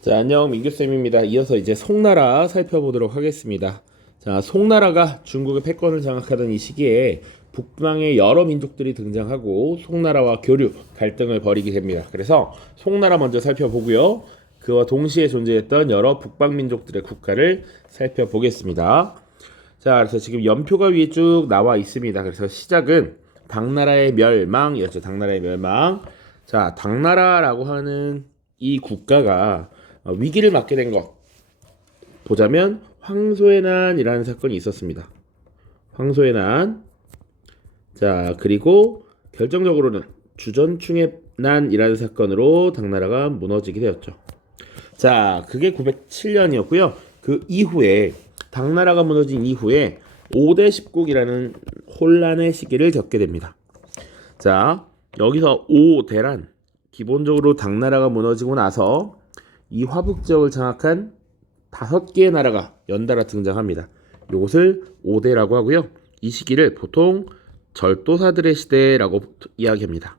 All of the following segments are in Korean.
자, 안녕, 민규쌤입니다. 이어서 이제 송나라 살펴보도록 하겠습니다. 자, 송나라가 중국의 패권을 장악하던 이 시기에 북방의 여러 민족들이 등장하고 송나라와 교류, 갈등을 벌이게 됩니다. 그래서 송나라 먼저 살펴보고요. 그와 동시에 존재했던 여러 북방 민족들의 국가를 살펴보겠습니다. 자, 그래서 지금 연표가 위에 쭉 나와 있습니다. 그래서 시작은 당나라의 멸망이었죠. 당나라의 멸망. 자, 당나라라고 하는 이 국가가 위기를 맞게 된 것 보자면 황소의 난이라는 사건이 있었습니다. 황소의 난. 자, 그리고 결정적으로는 주전충의 난이라는 사건으로 당나라가 무너지게 되었죠. 자, 그게 907년이었고요. 그 이후에 당나라가 무너진 이후에 5대 십국이라는 혼란의 시기를 겪게 됩니다. 자, 여기서 5대란 기본적으로 당나라가 무너지고 나서 이 화북 지역을 장악한 5개의 나라가 연달아 등장합니다. 이것을 5대라고 하고요. 이 시기를 보통 절도사들의 시대라고 이야기합니다.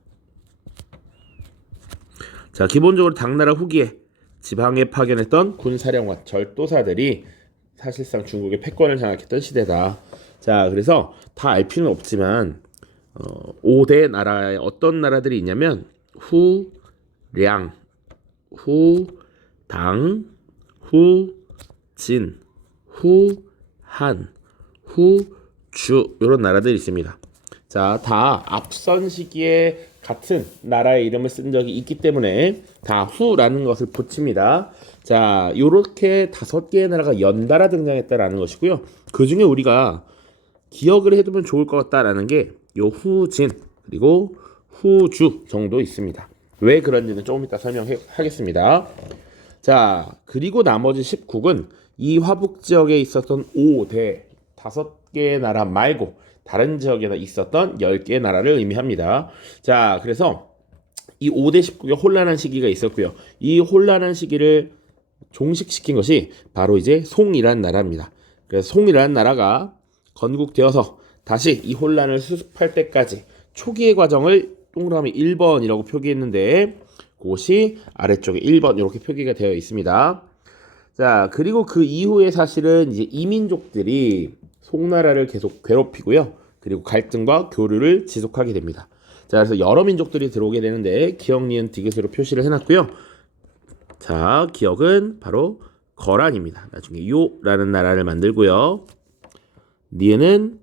자, 기본적으로 당나라 후기에 지방에 파견했던 군사령관, 절도사들이 사실상 중국의 패권을 장악했던 시대다. 자, 그래서 다 알 필요는 없지만 5대 나라에 어떤 나라들이 있냐면 후량, 후당, 후진, 후한, 후주 이런 나라들이 있습니다. 자, 다 앞선 시기에 같은 나라의 이름을 쓴 적이 있기 때문에 다 후라는 것을 붙입니다. 자, 요렇게 5개의 나라가 연달아 등장했다라는 것이고요. 그 중에 우리가 기억을 해두면 좋을 것 같다라는 게 요 후진 그리고 후주 정도 있습니다. 왜 그런지는 조금 이따 설명하겠습니다. 자, 그리고 나머지 10국은 이 화북 지역에 있었던 5대 5개의 나라 말고 다른 지역에 있었던 10개의 나라를 의미합니다. 자, 그래서 이 5대 10국의 혼란한 시기가 있었고요. 이 혼란한 시기를 종식시킨 것이 바로 이제 송이라는 나라입니다. 그래서 송이라는 나라가 건국되어서 다시 이 혼란을 수습할 때까지 초기의 과정을 동그라미 1번이라고 표기했는데 그것이 아래쪽에 1번 이렇게 표기가 되어 있습니다. 자, 그리고 그 이후에 사실은 이제 이민족들이 송나라를 계속 괴롭히고요. 그리고 갈등과 교류를 지속하게 됩니다. 자, 그래서 여러 민족들이 들어오게 되는데 기억, 니은, 디귿으로 표시를 해놨고요. 자, 기억은 바로 거란입니다. 나중에 요라는 나라를 만들고요. 니은은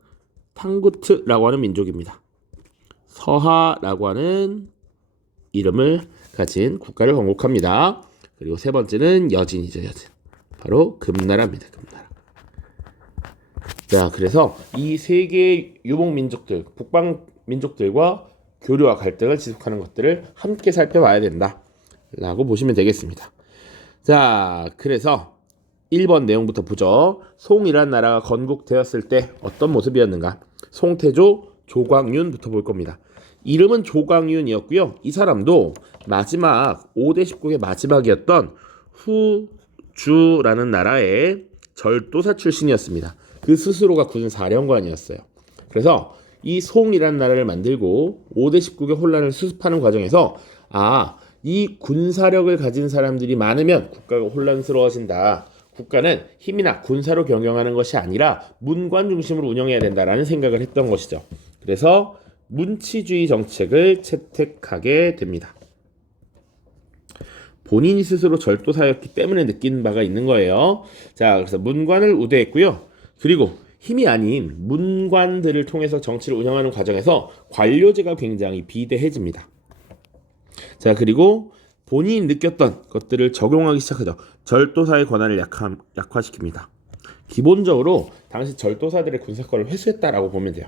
탕구트라고 하는 민족입니다. 서하라고 하는 이름을 가진 국가를 건국합니다. 그리고 세 번째는 여진이죠. 여진. 바로 금나라입니다. 금나라. 자, 그래서 이 세 개의 유목 민족들, 북방 민족들과 교류와 갈등을 지속하는 것들을 함께 살펴봐야 된다 라고 보시면 되겠습니다. 자, 그래서 1번 내용부터 보죠. 송이란 나라가 건국되었을 때 어떤 모습이었는가? 송태조, 조광윤부터 볼 겁니다. 이름은 조광윤이었고요. 이 사람도 마지막 5대 10국의 마지막이었던 후주라는 나라의 절도사 출신이었습니다. 그 스스로가 군 사령관이었어요. 그래서 이 송이라는 나라를 만들고 5대 10국의 혼란을 수습하는 과정에서 이 군사력을 가진 사람들이 많으면 국가가 혼란스러워진다. 국가는 힘이나 군사로 경영하는 것이 아니라 문관 중심으로 운영해야 된다라는 생각을 했던 것이죠. 그래서 문치주의 정책을 채택하게 됩니다. 본인이 스스로 절도사였기 때문에 느낀 바가 있는 거예요. 자, 그래서 문관을 우대했고요. 그리고 힘이 아닌 문관들을 통해서 정치를 운영하는 과정에서 관료제가 굉장히 비대해집니다. 자, 그리고 본인이 느꼈던 것들을 적용하기 시작하죠. 절도사의 권한을 약화시킵니다. 기본적으로 당시 절도사들의 군사권을 회수했다라고 보면 돼요.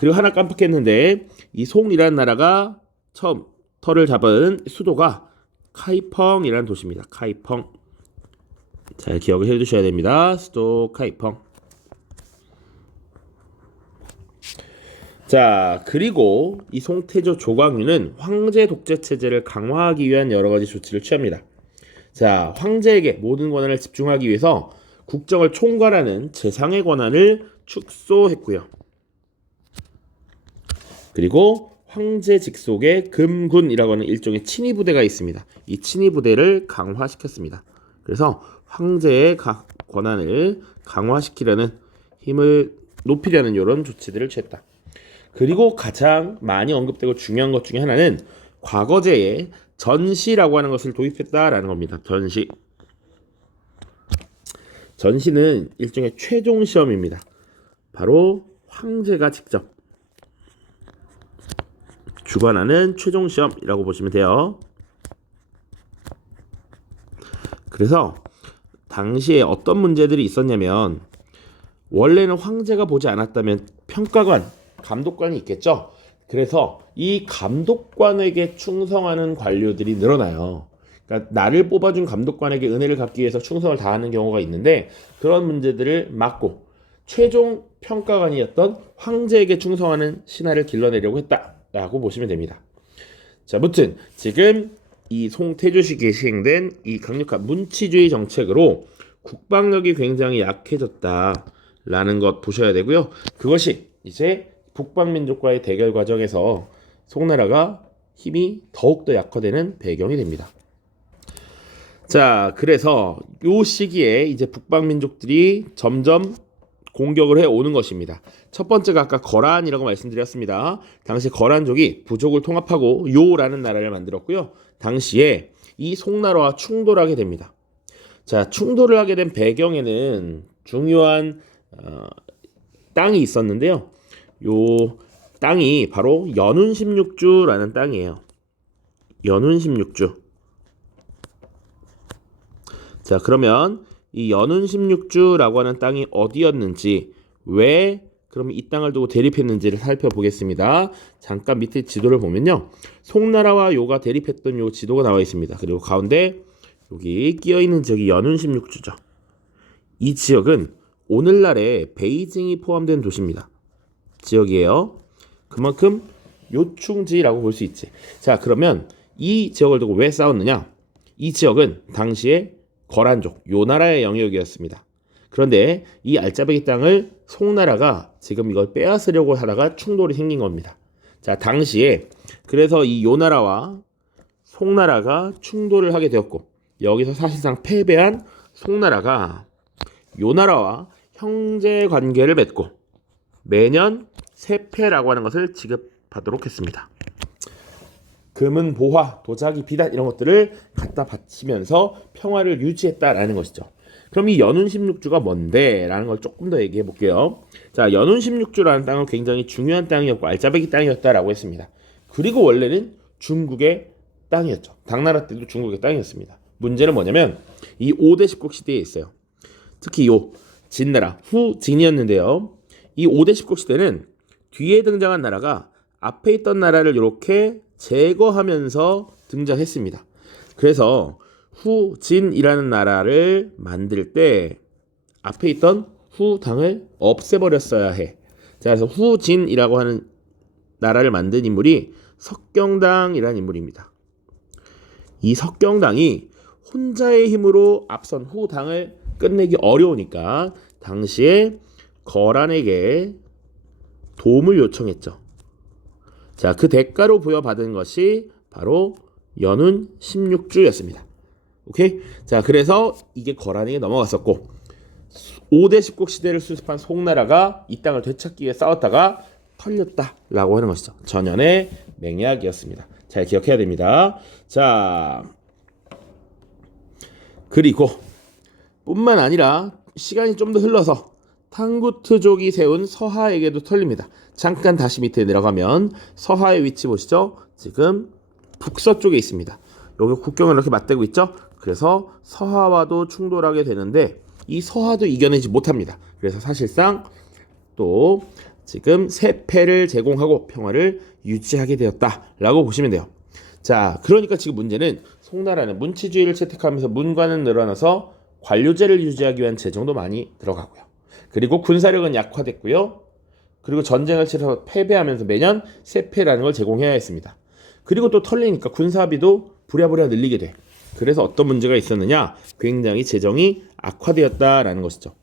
그리고 하나 깜빡했는데 이 송이라는 나라가 처음 터를 잡은 수도가 카이펑이라는 도시입니다. 카이펑. 잘 기억을 해두셔야 됩니다. 수도 카이펑. 자, 그리고 이 송태조 조광윤은 황제 독재 체제를 강화하기 위한 여러 가지 조치를 취합니다. 자, 황제에게 모든 권한을 집중하기 위해서 국정을 총괄하는 재상의 권한을 축소했고요. 그리고 황제 직속의 금군이라고 하는 일종의 친위 부대가 있습니다. 이 친위 부대를 강화시켰습니다. 그래서 황제의 권한을 강화시키려는 힘을 높이려는 이런 조치들을 취했다. 그리고 가장 많이 언급되고 중요한 것 중에 하나는 과거제에 전시라고 하는 것을 도입했다라는 겁니다. 전시는 일종의 최종 시험입니다. 바로 황제가 직접 주관하는 최종 시험이라고 보시면 돼요. 그래서 당시에 어떤 문제들이 있었냐면 원래는 황제가 보지 않았다면 평가관, 감독관이 있겠죠. 그래서 이 감독관에게 충성하는 관료들이 늘어나요. 그러니까 나를 뽑아준 감독관에게 은혜를 갚기 위해서 충성을 다하는 경우가 있는데 그런 문제들을 막고 최종 평가관이었던 황제에게 충성하는 신하를 길러내려고 했다라고 보시면 됩니다. 자, 무튼 지금 이 송태조 시기에 시행된 이 강력한 문치주의 정책으로 국방력이 굉장히 약해졌다라는 것 보셔야 되고요. 그것이 이제 북방민족과의 대결 과정에서 송나라가 힘이 더욱더 약화되는 배경이 됩니다. 자, 그래서 이 시기에 이제 북방민족들이 점점 공격을 해오는 것입니다. 첫 번째가 아까 거란이라고 말씀드렸습니다. 당시 거란족이 부족을 통합하고 요라는 나라를 만들었고요. 당시에 이 송나라와 충돌하게 됩니다. 자, 충돌을 하게 된 배경에는 중요한 땅이 있었는데요. 요 땅이 바로 연운 16주라는 땅이에요. 연운 16주. 자, 그러면 이 연운 16주라고 하는 땅이 어디였는지, 왜 그럼 이 땅을 두고 대립했는지를 살펴보겠습니다. 잠깐 밑에 지도를 보면요. 송나라와 요가 대립했던 요 지도가 나와 있습니다. 그리고 가운데 여기 끼어있는 지역이 연운 16주죠. 이 지역은 오늘날의 베이징이 포함된 도시입니다. 지역이에요. 그만큼 요충지라고 볼 수 있지. 자, 그러면 이 지역을 두고 왜 싸웠느냐? 이 지역은 당시에 거란족, 요 나라의 영역이었습니다. 그런데 이 알짜배기 땅을 송나라가 지금 이걸 빼앗으려고 하다가 충돌이 생긴 겁니다. 자, 당시에 그래서 이 요 나라와 송나라가 충돌을 하게 되었고 여기서 사실상 패배한 송나라가 요 나라와 형제 관계를 맺고 매년 세패라고 하는 것을 지급하도록 했습니다. 금은 보화, 도자기, 비단 이런 것들을 갖다 바치면서 평화를 유지했다라는 것이죠. 그럼 이 연운 16주가 뭔데? 라는 걸 조금 더 얘기해 볼게요. 자, 연운 16주라는 땅은 굉장히 중요한 땅이었고 알짜배기 땅이었다라고 했습니다. 그리고 원래는 중국의 땅이었죠. 당나라 때도 중국의 땅이었습니다. 문제는 뭐냐면 이 5대 십국 시대에 있어요. 특히 요 진나라, 후진이었는데요. 이 5대 십국 시대는 뒤에 등장한 나라가 앞에 있던 나라를 이렇게 제거하면서 등장했습니다. 그래서 후진이라는 나라를 만들 때 앞에 있던 후당을 없애버렸어야 해. 자, 그래서 후진이라고 하는 나라를 만든 인물이 석경당이라는 인물입니다. 이 석경당이 혼자의 힘으로 앞선 후당을 끝내기 어려우니까 당시에 거란에게 도움을 요청했죠. 자, 그 대가로 부여받은 것이 바로 연운 16주였습니다. 오케이? 자, 그래서 이게 거란에게 넘어갔었고 5대 십국 시대를 수습한 송나라가 이 땅을 되찾기 위해 싸웠다가 털렸다라고 하는 것이죠. 전연의 맹약이었습니다. 잘 기억해야 됩니다. 자, 그리고 뿐만 아니라 시간이 좀 더 흘러서 탕구트족이 세운 서하에게도 털립니다. 잠깐 다시 밑에 내려가면 서하의 위치 보시죠. 지금 북서쪽에 있습니다. 여기 국경을 이렇게 맞대고 있죠. 그래서 서하와도 충돌하게 되는데 이 서하도 이겨내지 못합니다. 그래서 사실상 또 지금 세패를 제공하고 평화를 유지하게 되었다라고 보시면 돼요. 자, 그러니까 지금 문제는 송나라는 문치주의를 채택하면서 문관은 늘어나서 관료제를 유지하기 위한 재정도 많이 들어가고요. 그리고 군사력은 약화됐고요. 그리고 전쟁을 치러서 패배하면서 매년 세패라는 걸 제공해야 했습니다. 그리고 또 털리니까 군사비도 부랴부랴 늘리게 돼. 그래서 어떤 문제가 있었느냐? 굉장히 재정이 악화되었다라는 것이죠.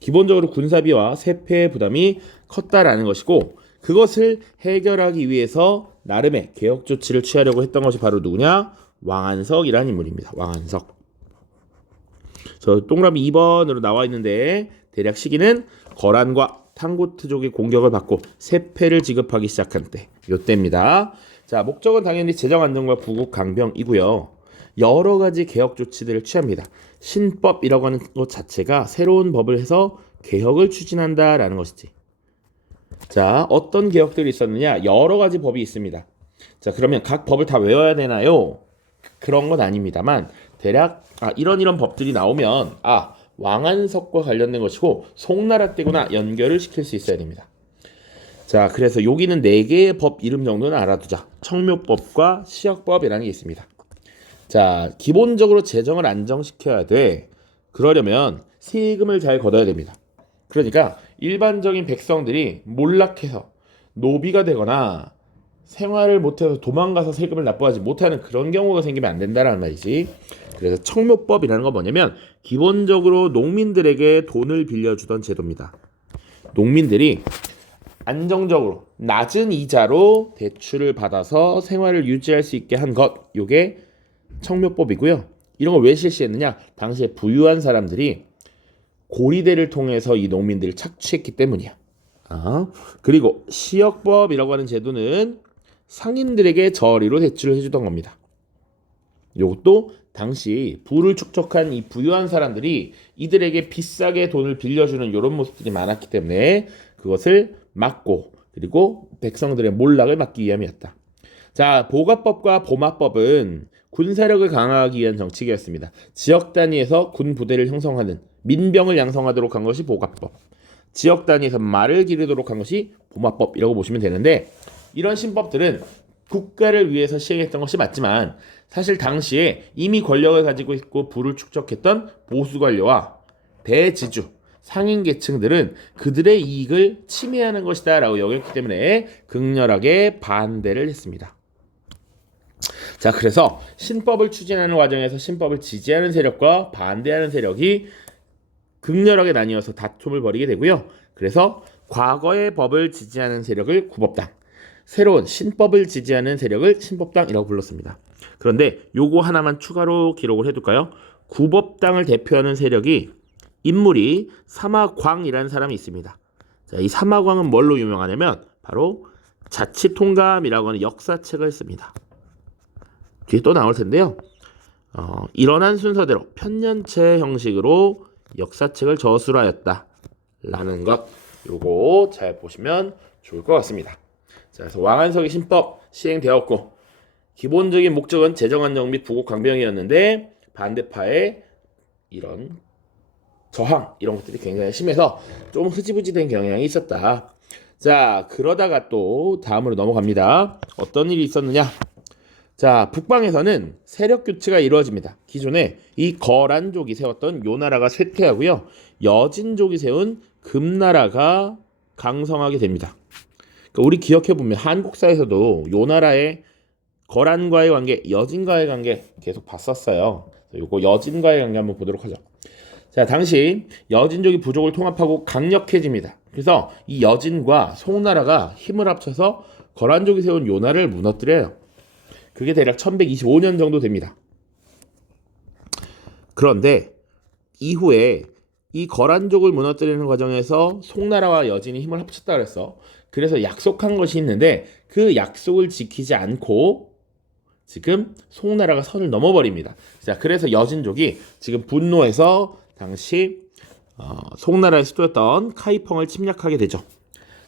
기본적으로 군사비와 세패의 부담이 컸다라는 것이고 그것을 해결하기 위해서 나름의 개혁 조치를 취하려고 했던 것이 바로 누구냐? 왕안석이라는 인물입니다. 왕안석. 저 동그라미 2번으로 나와 있는데 대략 시기는 거란과 탕고트족의 공격을 받고 세패를 지급하기 시작한 때, 요때입니다. 자, 목적은 당연히 재정 안정과 부국 강병이고요. 여러 가지 개혁 조치들을 취합니다. 신법이라고 하는 것 자체가 새로운 법을 해서 개혁을 추진한다라는 것이지. 자, 어떤 개혁들이 있었느냐? 여러 가지 법이 있습니다. 자, 그러면 각 법을 다 외워야 되나요? 그런 건 아닙니다만 대략 이런 법들이 나오면 왕안석과 관련된 것이고 송나라 때구나 연결을 시킬 수 있어야 됩니다. 자, 그래서 여기는 4개의 법 이름 정도는 알아두자. 청묘법과 시역법이라는 게 있습니다. 자, 기본적으로 재정을 안정시켜야 돼. 그러려면 세금을 잘 걷어야 됩니다. 그러니까 일반적인 백성들이 몰락해서 노비가 되거나 생활을 못해서 도망가서 세금을 납부하지 못하는 그런 경우가 생기면 안 된다라는 말이지. 그래서 청묘법이라는 건 뭐냐면 기본적으로 농민들에게 돈을 빌려주던 제도입니다. 농민들이 안정적으로 낮은 이자로 대출을 받아서 생활을 유지할 수 있게 한 것, 요게 청묘법이고요. 이런 걸 왜 실시했느냐? 당시에 부유한 사람들이 고리대를 통해서 이 농민들을 착취했기 때문이야. 그리고 시역법이라고 하는 제도는 상인들에게 저리로 대출을 해주던 겁니다. 이것도 당시 부를 축적한 이 부유한 사람들이 이들에게 비싸게 돈을 빌려주는 이런 모습들이 많았기 때문에 그것을 막고 그리고 백성들의 몰락을 막기 위함이었다. 자, 보갑법과 보마법은 군사력을 강화하기 위한 정책이었습니다. 지역 단위에서 군 부대를 형성하는 민병을 양성하도록 한 것이 보갑법, 지역 단위에서 말을 기르도록 한 것이 보마법이라고 보시면 되는데, 이런 신법들은 국가를 위해서 시행했던 것이 맞지만 사실 당시에 이미 권력을 가지고 있고 부를 축적했던 보수관료와 대지주, 상인 계층들은 그들의 이익을 침해하는 것이다 라고 여겼기 때문에 극렬하게 반대를 했습니다. 자, 그래서 신법을 추진하는 과정에서 신법을 지지하는 세력과 반대하는 세력이 극렬하게 나뉘어서 다툼을 벌이게 되고요. 그래서 과거의 법을 지지하는 세력을 구법당, 새로운 신법을 지지하는 세력을 신법당이라고 불렀습니다. 그런데 요거 하나만 추가로 기록을 해둘까요? 구법당을 대표하는 세력이 인물이 사마광이라는 사람이 있습니다. 자, 이 사마광은 뭘로 유명하냐면 바로 자치통감이라고 하는 역사책을 씁니다. 뒤에 또 나올 텐데요. 일어난 순서대로 편년체 형식으로 역사책을 저술하였다 라는 것, 요거 잘 보시면 좋을 것 같습니다. 자, 그래서 왕안석의 신법 시행되었고 기본적인 목적은 재정 안정 및 부국 강병이었는데 반대파의 이런 저항 이런 것들이 굉장히 심해서 좀 흐지부지된 경향이 있었다. 자, 그러다가 또 다음으로 넘어갑니다. 어떤 일이 있었느냐? 자, 북방에서는 세력 교체가 이루어집니다. 기존에 이 거란족이 세웠던 요나라가 쇠퇴하고요. 여진족이 세운 금나라가 강성하게 됩니다. 그러니까 우리 기억해보면 한국사에서도 요나라의 거란과의 관계, 여진과의 관계 계속 봤었어요. 요거 여진과의 관계 한번 보도록 하죠. 자, 당시 여진족이 부족을 통합하고 강력해집니다. 그래서 이 여진과 송나라가 힘을 합쳐서 거란족이 세운 요나를 무너뜨려요. 그게 대략 1125년 정도 됩니다. 그런데 이후에 이 거란족을 무너뜨리는 과정에서 송나라와 여진이 힘을 합쳤다 그랬어. 그래서 약속한 것이 있는데 그 약속을 지키지 않고 지금 송나라가 선을 넘어버립니다. 자, 그래서 여진족이 지금 분노해서 당시 송나라의 수도였던 카이펑을 침략하게 되죠.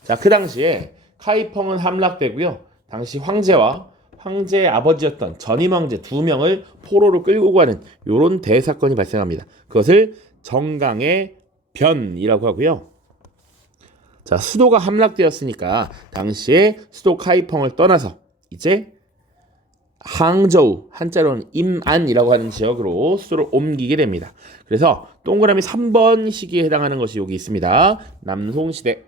자, 그 당시에 카이펑은 함락되고요. 당시 황제와 황제의 아버지였던 전임 황제 2명을 포로로 끌고 가는 이런 대사건이 발생합니다. 그것을 정강의 변이라고 하고요. 자, 수도가 함락되었으니까 당시에 수도 카이펑을 떠나서 이제 항저우, 한자로는 임안이라고 하는 지역으로 수도를 옮기게 됩니다. 그래서 동그라미 3번 시기에 해당하는 것이 여기 있습니다. 남송시대.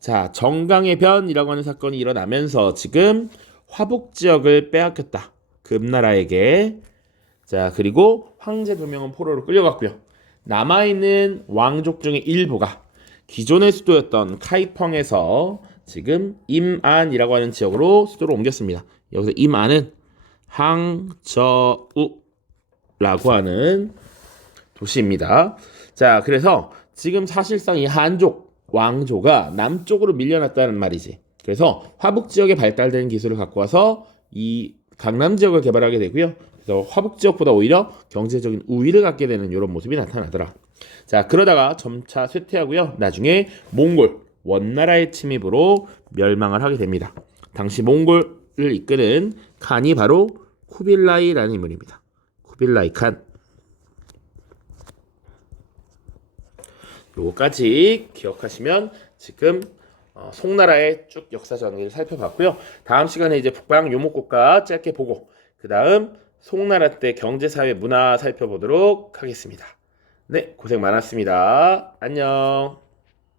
자, 정강의 변이라고 하는 사건이 일어나면서 지금 화북 지역을 빼앗겼다. 금나라에게. 자, 그리고 황제 2명은 포로로 끌려갔고요. 남아있는 왕족 중의 일부가 기존의 수도였던 카이펑에서 지금 임안이라고 하는 지역으로 수도를 옮겼습니다. 여기서 임안은 항저우라고 하는 도시입니다. 자, 그래서 지금 사실상 이 한족 왕조가 남쪽으로 밀려났다는 말이지. 그래서 화북 지역에 발달된 기술을 갖고 와서 이 강남 지역을 개발하게 되고요. 그래서 화북 지역보다 오히려 경제적인 우위를 갖게 되는 이런 모습이 나타나더라. 자, 그러다가 점차 쇠퇴하고요. 나중에 몽골 원나라의 침입으로 멸망을 하게 됩니다. 당시 몽골을 이끄는 칸이 바로 쿠빌라이라는 인물입니다. 쿠빌라이 칸. 요거까지 기억하시면 지금 송나라의 쭉 역사 전개를 살펴봤고요. 다음 시간에 이제 북방 요목국가 짧게 보고 그 다음 송나라 때 경제, 사회, 문화 살펴보도록 하겠습니다. 네, 고생 많았습니다. 안녕.